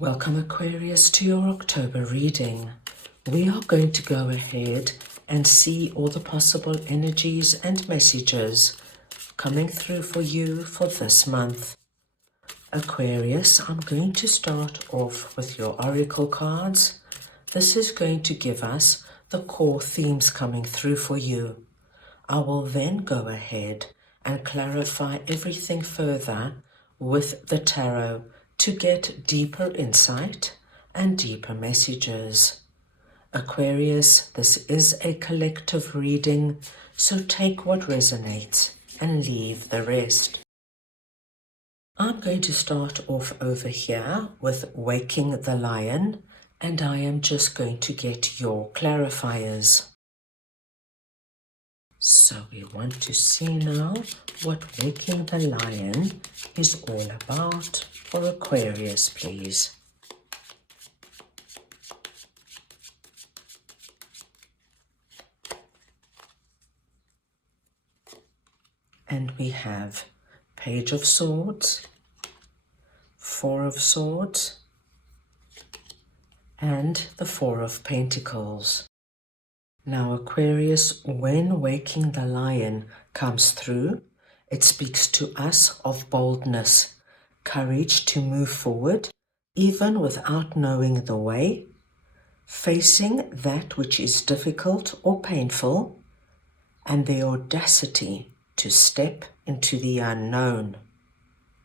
Welcome Aquarius to your October reading. We are going to go ahead and see all the possible energies and messages coming through for you for this month. Aquarius, I'm going to start off with your oracle cards. This is going to give us the core themes coming through for you. I will then go ahead and clarify everything further with the tarot to get deeper insight and deeper messages. Aquarius, this is a collective reading, so take what resonates and leave the rest. I'm going to start off over here with Waking the Lion, and I am just going to get your clarifiers. So we want to see now what Waking the Lion is all about for Aquarius, please. And we have Page of Swords, Four of Swords, and the Four of Pentacles. Now Aquarius, when Waking the Lion comes through, it speaks to us of boldness, courage to move forward, even without knowing the way, facing that which is difficult or painful, and the audacity to step into the unknown.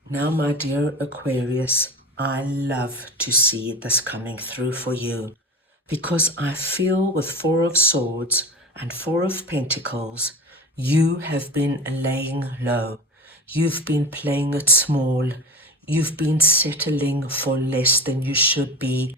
Now, my dear Aquarius, I love to see this coming through for you, because I feel with Four of Swords and Four of Pentacles, you have been laying low. You've been playing it small. You've been settling for less than you should be.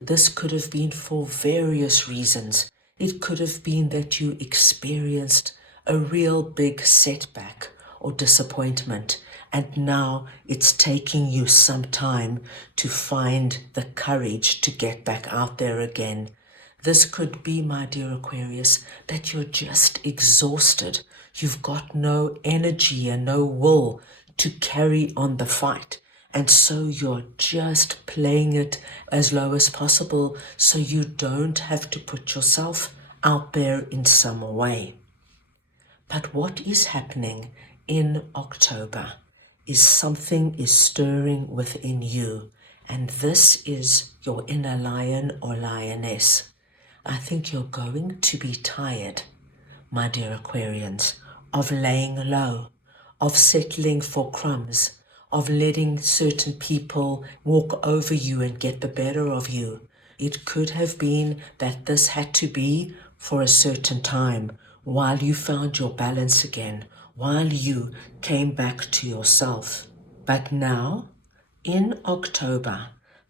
This could have been for various reasons. It could have been that you experienced a real big setback or disappointment, and now it's taking you some time to find the courage to get back out there again. This could be, my dear Aquarius, that you're just exhausted. You've got no energy and no will to carry on the fight. And so you're just playing it as low as possible so you don't have to put yourself out there in some way. But what is happening in October is something is stirring within you, and this is your inner lion or lioness. I think you're going to be tired, my dear Aquarians, of laying low, of settling for crumbs, of letting certain people walk over you and get the better of you. It could have been that this had to be for a certain time, while you found your balance again, while you came back to yourself. But now, in October,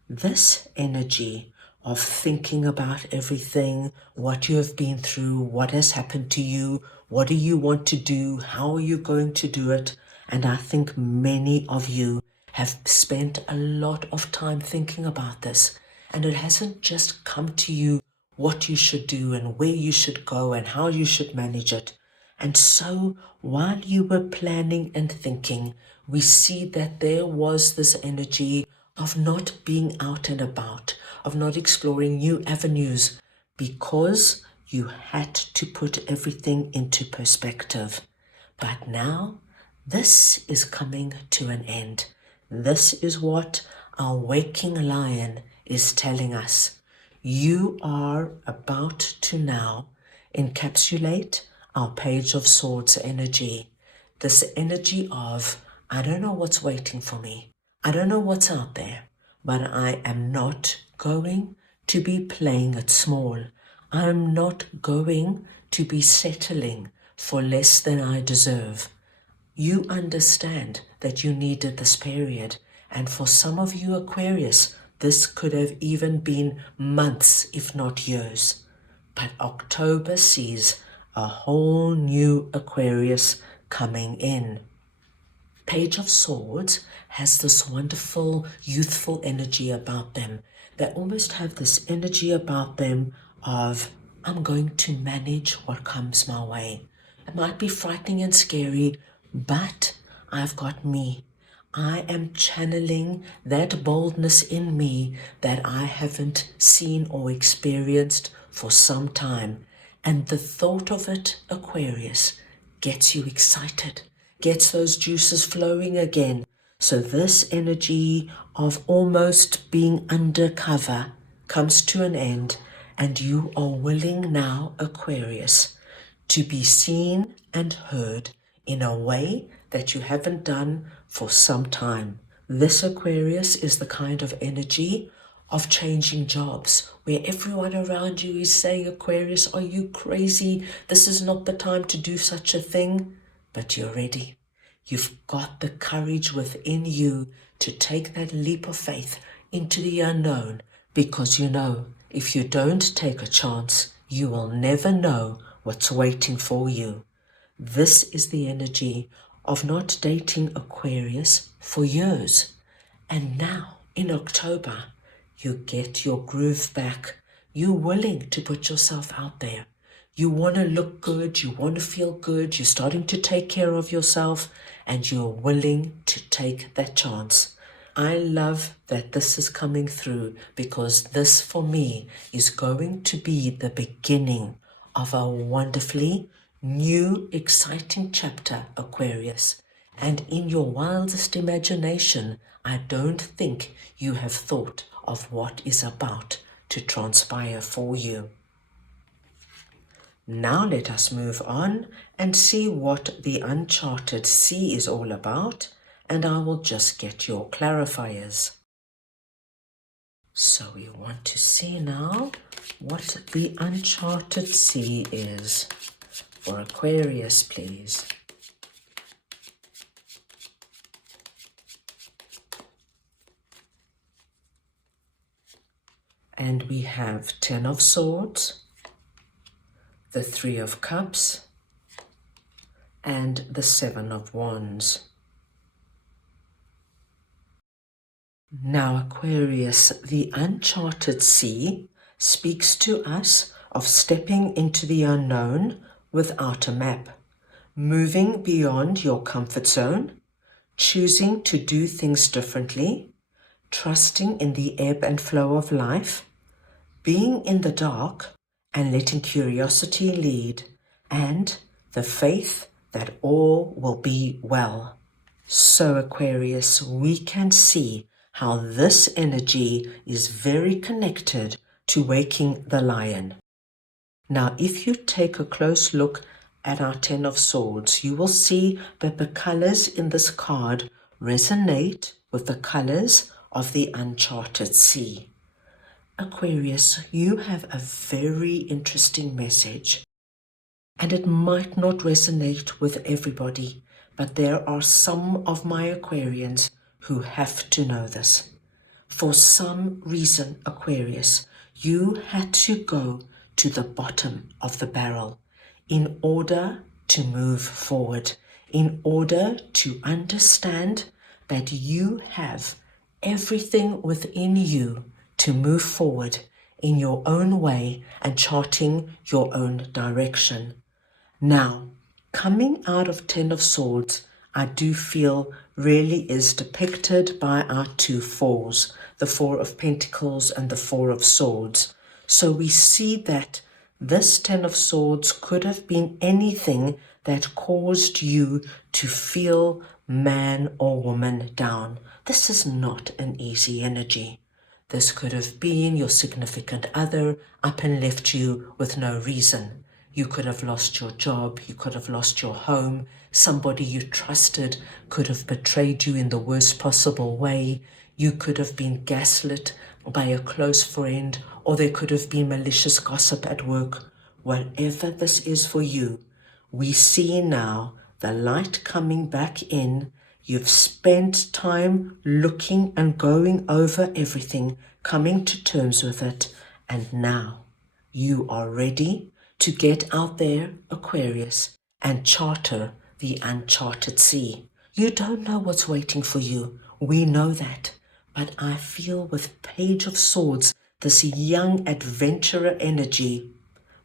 this energy of thinking about everything, what you have been through, what has happened to you, what do you want to do, how are you going to do it? And I think many of you have spent a lot of time thinking about this, and it hasn't just come to you what you should do and where you should go and how you should manage it. And so while you were planning and thinking, we see that there was this energy of not being out and about, of not exploring new avenues, because you had to put everything into perspective. But now this is coming to an end. This is what our waking lion is telling us. You are about to now encapsulate our Page of Swords energy. This energy of, I don't know what's waiting for me. I don't know what's out there, but I am not going to be playing it small. I'm not going to be settling for less than I deserve. You understand that you needed this period, and for some of you Aquarius, this could have even been months, if not years. But October sees a whole new Aquarius coming in. Page of Swords has this wonderful, youthful energy about them. They almost have this energy about them of, I'm going to manage what comes my way. It might be frightening and scary, but I've got me. I am channeling that boldness in me that I haven't seen or experienced for some time. And the thought of it, Aquarius, gets you excited, gets those juices flowing again. So this energy of almost being undercover comes to an end, and you are willing now, Aquarius, to be seen and heard in a way that you haven't done for some time. This, Aquarius, is the kind of energy of changing jobs, where everyone around you is saying, Aquarius, are you crazy? This is not the time to do such a thing. But you're ready. You've got the courage within you to take that leap of faith into the unknown, because you know if you don't take a chance, you will never know what's waiting for you. This is the energy of not dating, Aquarius, for years. And now, in October, you get your groove back. You're willing to put yourself out there. You want to look good. You want to feel good. You're starting to take care of yourself, and you're willing to take that chance. I love that this is coming through, because this, for me, is going to be the beginning of a wonderfully new, exciting chapter, Aquarius. And in your wildest imagination, I don't think you have thought of what is about to transpire for you. Now let us move on and see what the Uncharted Sea is all about, and I will just get your clarifiers. So we want to see now what the Uncharted Sea is. For Aquarius, please. And we have 10 of Swords, the 3 of Cups, and the 7 of Wands. Now, Aquarius, the Uncharted Sea speaks to us of stepping into the unknown without a map, moving beyond your comfort zone, choosing to do things differently, trusting in the ebb and flow of life, being in the dark and letting curiosity lead, and the faith that all will be well. So, Aquarius, we can see how this energy is very connected to waking the lion. Now, if you take a close look at our 10 of Swords, you will see that the colors in this card resonate with the colors of the Uncharted Sea. Aquarius, you have a very interesting message, and it might not resonate with everybody, but there are some of my Aquarians who have to know this. For some reason, Aquarius, you had to go to the bottom of the barrel in order to move forward, in order to understand that you have everything within you to move forward in your own way and charting your own direction. Now, coming out of 10 of Swords, I do feel really is depicted by our 2 fours, the 4 of Pentacles and the 4 of Swords. So we see that this 10 of Swords could have been anything that caused you to feel man or woman down. This is not an easy energy. This could have been your significant other up and left you with no reason. You could have lost your job, you could have lost your home, somebody you trusted could have betrayed you in the worst possible way, you could have been gaslit by a close friend, or there could have been malicious gossip at work. Whatever this is for you, we see now the light coming back in. You've spent time looking and going over everything, coming to terms with it, and now you are ready to get out there, Aquarius, and charter the Uncharted Sea. You don't know what's waiting for you. We know that. But I feel with Page of Swords, this young adventurer energy,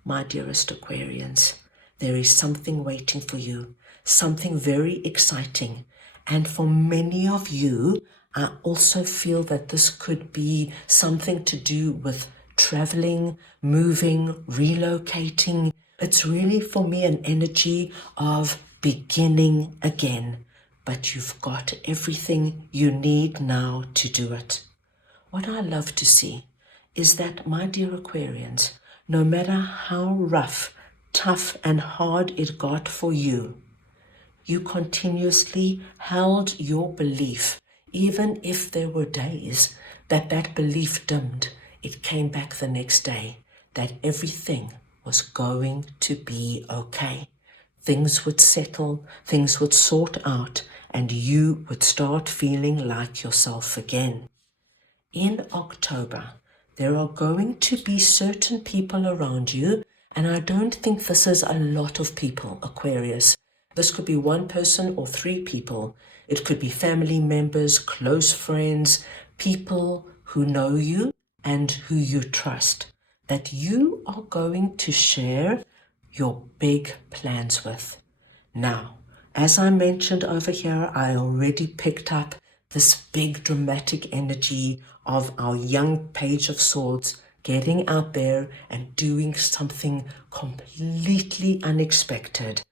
my dearest Aquarians, there is something waiting for you, something very exciting. And for many of you, I also feel that this could be something to do with traveling, moving, relocating. It's really for me an energy of beginning again. But you've got everything you need now to do it. What I love to see is that, my dear Aquarians, no matter how rough, tough, and hard it got for you, you continuously held your belief. Even if there were days that that belief dimmed, it came back the next day that everything was going to be okay. Things would settle, things would sort out, and you would start feeling like yourself again. In October, there are going to be certain people around you, and I don't think this is a lot of people, Aquarius. This could be one person or three people. It could be family members, close friends, people who know you and who you trust, that you are going to share your big plans with. Now, as I mentioned over here, I already picked up this big dramatic energy of our young Page of Swords getting out there and doing something completely unexpected.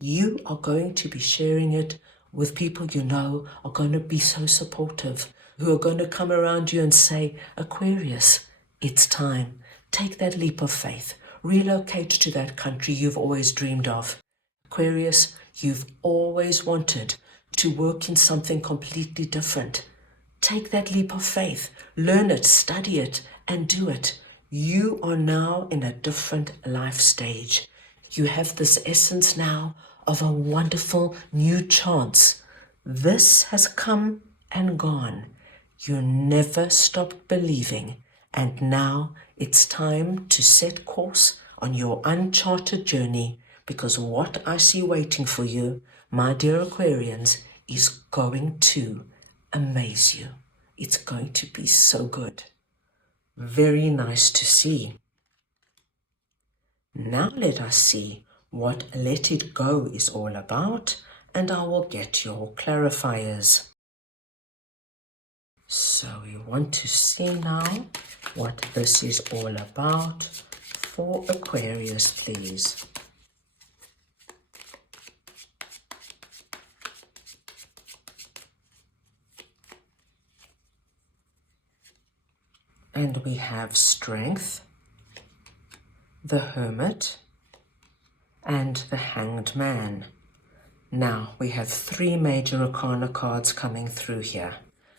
You are going to be sharing it with people you know are going to be so supportive, who are going to come around you and say, Aquarius, it's time. Take that leap of faith. Relocate to that country you've always dreamed of. Aquarius, you've always wanted to work in something completely different. Take that leap of faith, learn it, study it, and do it. You are now in a different life stage. You have this essence now of a wonderful new chance. This has come and gone. You never stopped believing, and now it's time to set course on your uncharted journey, because what I see waiting for you, my dear Aquarians, is going to amaze you. It's going to be so good. Very nice to see. Now let us see what Let It Go is all about, and I will get your clarifiers. So we want to see now what this is all about for Aquarius, please. And we have Strength, the Hermit, and the Hanged Man. Now we have three major arcana cards coming through here.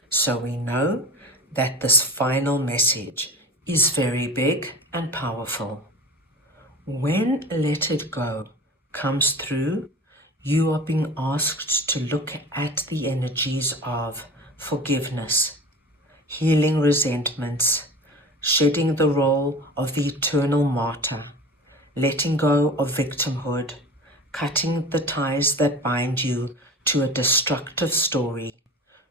So we know that this final message is very big and powerful. When Let It Go comes through, you are being asked to look at the energies of forgiveness, healing resentments, shedding the role of the eternal martyr, letting go of victimhood, cutting the ties that bind you to a destructive story,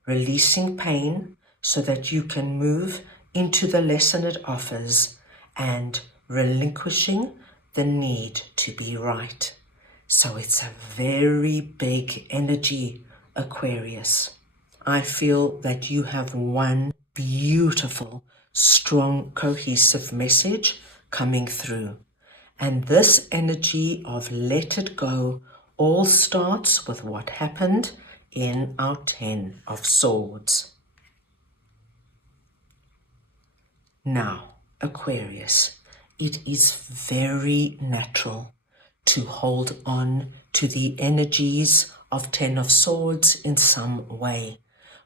releasing pain so that you can move into the lesson it offers, and relinquishing the need to be right. So it's a very big energy, Aquarius. I feel that you have one beautiful, strong, cohesive message coming through. And this energy of let it go all starts with what happened in our 10 of Swords. Now, Aquarius, it is very natural to hold on to the energies of 10 of Swords in some way.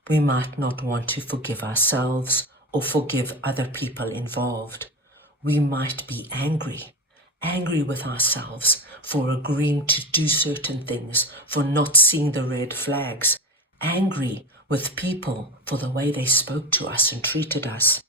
We might not want to forgive ourselves or forgive other people involved. We might be angry with ourselves for agreeing to do certain things, for not seeing the red flags, angry with people for the way they spoke to us and treated us.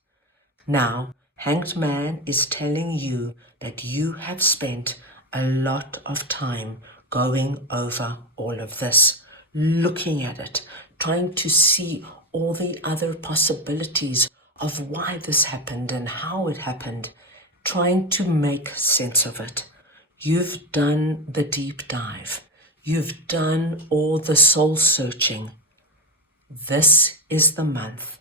Now, Hanged Man is telling you that you have spent a lot of time going over all of this, looking at it, trying to see all the other possibilities of why this happened and how it happened, trying to make sense of it. You've done the deep dive. You've done all the soul searching. This is the month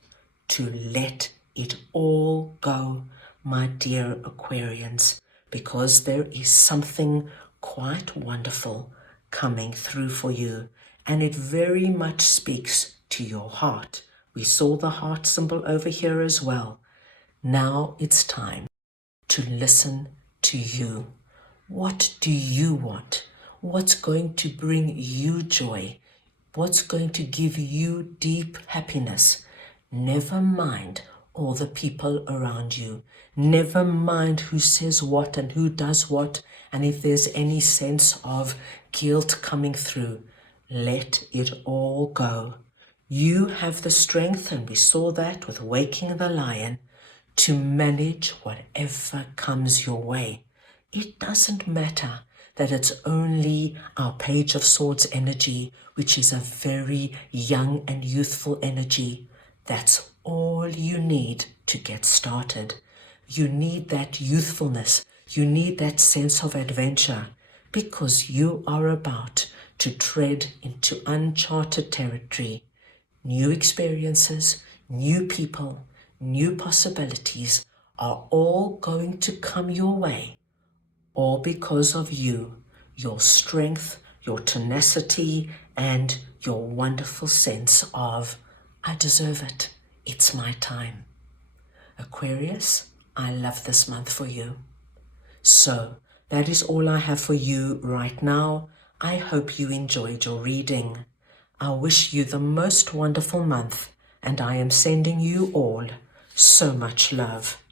to let it all go, my dear Aquarians, because there is something quite wonderful coming through for you, and it very much speaks to your heart. We saw the heart symbol over here as well. Now it's time to listen to you. What do you want? What's going to bring you joy? What's going to give you deep happiness? Never mind all the people around you. Never mind who says what and who does what, and if there's any sense of guilt coming through, let it all go. You have the strength, and we saw that with Waking the Lion, to manage whatever comes your way. It doesn't matter that it's only our Page of Swords energy, which is a very young and youthful energy. That's all you need to get started. You need that youthfulness. You need that sense of adventure, because you are about to tread into uncharted territory. New experiences, new people, new possibilities are all going to come your way, all because of you, your strength, your tenacity, and your wonderful sense of, I deserve it, it's my time. Aquarius, I love this month for you. So, that is all I have for you right now. I hope you enjoyed your reading. I wish you the most wonderful month, and I am sending you all so much love.